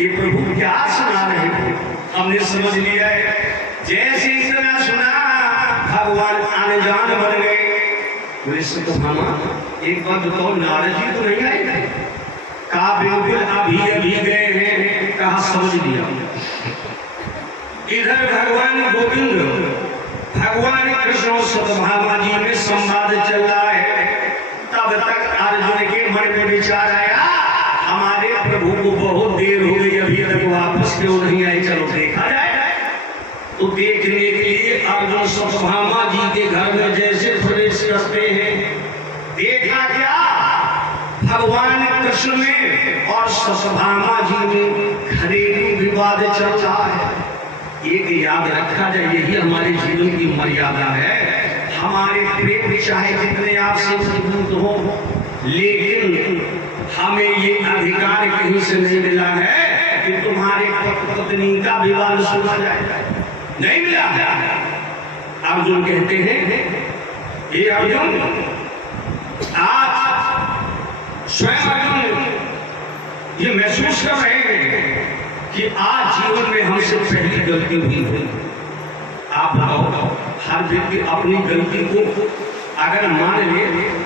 ये प्रभु क्या सुना रहे थे, हमने समझ लिया है। जैसे इतना सुना भगवान आने जान बन गए। बोले सत्यभामा एक बात बताओ, नारद जी तो नहीं आए थे? कहा बिल्कुल अभी अभी गए हैं। कहा समझ लिया। इधर भगवान गोविंद भगवान कृष्ण और सत्यभामा जी में संवाद चल रहा है। तब तक अर्जुन के मन में विचार आया, हमारे प्रभु को बहुत देर हो गई, अभी तक वापस क्यों नहीं आए, चलो देखा जाए। तो देखने के लिए अर्जुन सत्यभामा जी के घर में जैसे प्रवेश करते हैं, देखा क्या भगवान कृष्ण में और सत्यभामा जी में घरेलू विवाद चल रहा है। एक याद रखा जाए, यही हमारे जीवन की मर्यादा है। हमारे प्रेम चाहे कितने आपसे मजबूत हो, लेकिन हमें ये अधिकार कहीं से नहीं मिला है कि तुम्हारे पत्नी का विवाद सुना जाए, नहीं मिला है। अर्जुन कहते हैं, ये अर्जुन आज स्वयं अर्जुन ये महसूस कर रहे हैं कि आज जीवन में हमसे पहली गलती हुई है। आप बताओ, हर व्यक्ति अपनी गलती को अगर मान ले,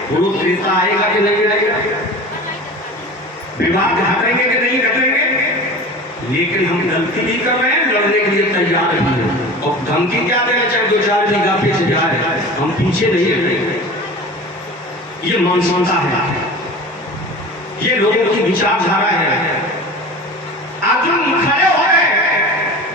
बोलो त्रेता आएगा कि नहीं आएगा? विवाद घटेंगे कि नहीं घटेंगे? लेकिन हम गलती भी कर रहे हैं, लड़ने के लिए तैयार भी हैं। और धमकी क्या देना, चाहे 2-4 बीघा पीछे जाए, हम पीछे नहीं रहेंगे। ये मानसिकता है, ये लोगों की विचारधारा है। अर्जुन खड़े हो गए,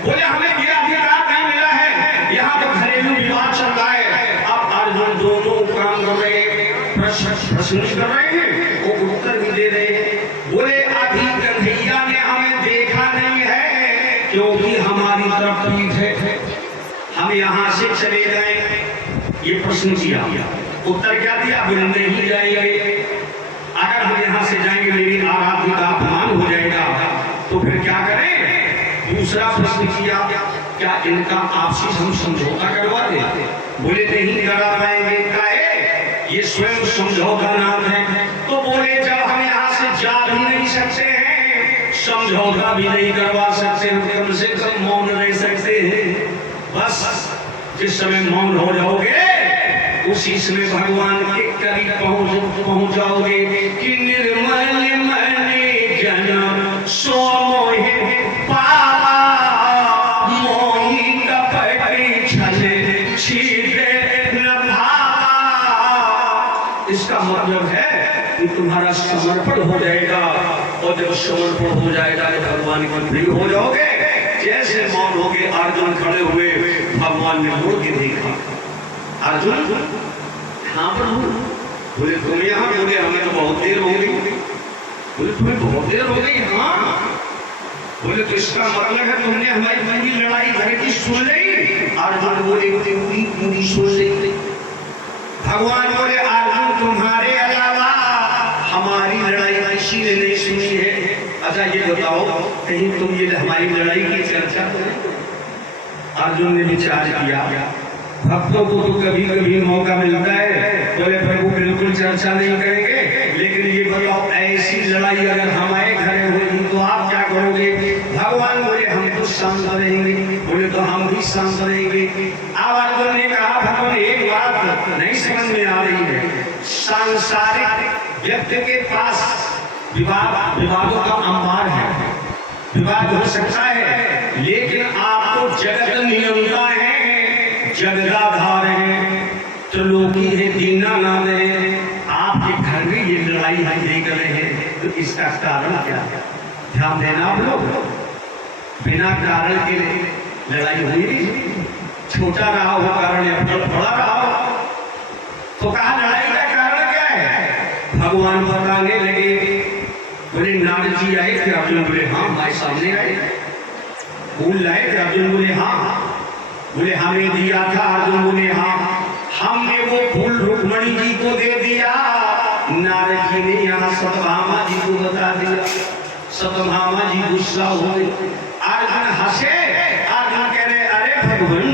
बोले हमें ये अधिकार नहीं मिला है, यहाँ तो घरेलू विवाद चल रहा है। अब अर्जुन दोनों काम कर रहे हैं, प्रश्न कर रहे हैं, वो उत्तर भी दे रहे हैं। बोले अभी कन्हैया ने हमें देखा नहीं है, क्योंकि हमारी तरफ पीठ है, हम यहाँ से चले गए। ये प्रश्न किया, उत्तर क्या दिया? बोले नहीं जाएंगे, अगर हम यहाँ से जाएंगे मेरी आराध्य का अपमान हो जाएगा, तो फिर क्या करें? दूसरा प्रश्न किया, क्या इनका आपसी हम समझौता करवा दें? बोले नहीं करा पाएंगे। काहे? ये स्वयं समझौता नाम है। तो बोले जब हम यहाँ से जा भी नहीं सकते हैं, समझौता भी नहीं करवा सकते, कम से कम मौन रह सकते हैं। बस जिस समय मौन हो जाओगे, उसी समय भगवान के करीब पहुंच जाओगे कि निर्मल मन जन सो मोहि पावा, मोहि कपट छल छिपे न भावा। इसका मतलब है कि तुम्हारा समर्पण हो जाएगा, और जब समर्पण हो जाएगा तो भगवान के प्रिय हो जाओगे। जैसे मौन हो गए, अर्जुन खड़े हुए, भगवान ने मुड़ के देखा। अर्जुन हाँ प्रभु। बोले तुम यहाँ? बोले हमें तो बहुत देर हो गई। बोले तुम्हें बहुत देर हो गई? हाँ। बोले तो इसका मतलब है तुमने हमारी पहली लड़ाई घर की सुन ली? अर्जुन बोले पूरी सुन ली। भगवान बोले अर्जुन तुम्हारे अलावा हमारी लड़ाई किसी ने नहीं सुनी है। अच्छा ये बताओ, कहीं तुम ये हमारी लड़ाई की चर्चा करें? अर्जुन ने विचार किया, भक्तों को तो कभी कभी मौका मिलता है। बोले प्रभु बिल्कुल चर्चा नहीं करेंगे, लेकिन ये बताओ ऐसी लड़ाई अगर हमारे घर होगी तो आप क्या करोगे? भगवान बोले हम तो शांत रहेंगे। बोले तो हम भी शांत रहेंगे। अब अर्जुन ने कहा भगवान एक बात नहीं समझ में आ रही है, सांसारिक व्यक्ति के पास विवादों का अंबार है, विवाद हो सकता है, लेकिन आपको जगत नियंता है, जगदाधार है, त्रिलोकी है, दीनानाथ है। आपके घर में ये लड़ाई हम देख रहे हैं, तो इसका कारण क्या है? ध्यान देना आप लोग, बिना कारण के लड़ाई हुई नहीं। छोटा रहा हो कारण या बड़ा रहा हो, तो कहा लड़ाई का कारण क्या है? भगवान बताने लगे। बोले नारद जी आए थे? अर्जुन बोले हाँ हमारे सामने आए। फूल लाए थे? अर्जुन बोले हाँ। बोले हमें दिया था? अर्जुन बोले हाँ। हमने वो फूल रुक्मणी जी को दे दिया। नारद जी ने यहाँ सत्यभामा जी को बता दिया। सत्यभामा जी गुस्सा हो गए। अर्जुन हंसे। अर्जुन कह रहे अरे भगवान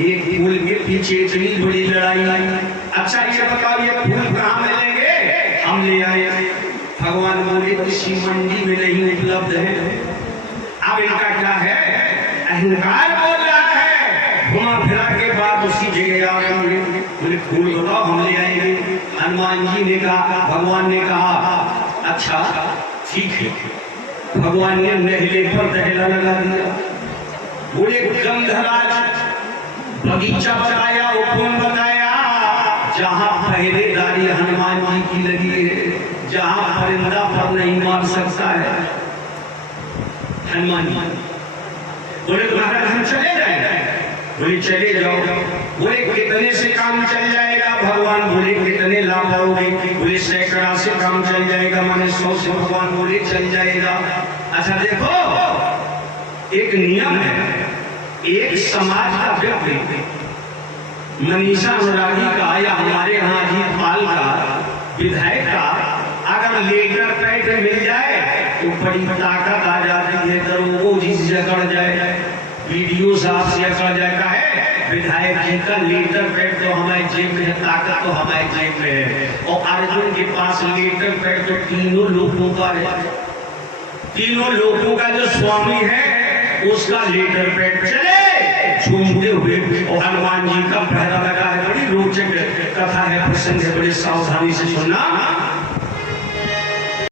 एक फूल के पीछे इतनी बड़ी लड़ाई। अच्छा ये बताओ ये फूल कहाँ मिलेंगे? हम ले आए। भगवान बोले किसी मंडी में नहीं उपलब्ध है। अब इनका क्या है, अहंकार बोल रहा है। घुमा फिरा के बाद उसी जगह आ गए, बोले फूल बताओ हम ले आएंगे। हनुमान जी ने कहा, भगवान ने कहा अच्छा ठीक है। भगवान ने नहले पर दहला लगा दिया। बोले गंधराज बगीचा बताया, उपवन बताया, जहां पहरेदारी हनुमान जी की लगी है, जहां परिंदा पर नहीं मार सकता है हनुमान जी। बोले महाराज हम चले जाए। बोले चले जाओ। बोले कितने से काम चल जाएगा? भगवान बोले कितने ला पाओगे? बोले सैकड़ा से काम चल जाएगा, माने 100 से। भगवान बोले चल जाएगा। अच्छा देखो एक नियम है, एक समाज का व्यक्ति मनीषा अनुरागी का या हमारे यहाँ अजीत पाल का, विधायक का अगर लेटर पैड मिल जाए तो बड़ी ताकत आ जाती है, दरोगों जी से अकड़ जाए, वीडियो साहब से अकड़ जाता है। विधायक जी का लेटर पैड तो हमारे जेब में है, ताकत तो हमारे जेब में है। और अर्जुन के पास लेटर पैड तो तीनों लोगों का है, तीनों लोगों का जो स्वामी है उसका लेटर पैड चले झूमते हुए। और हनुमान जी का पहरा लगा है। बड़ी रोचक कथा है, प्रसंग है, बड़ी सावधानी से सुनना।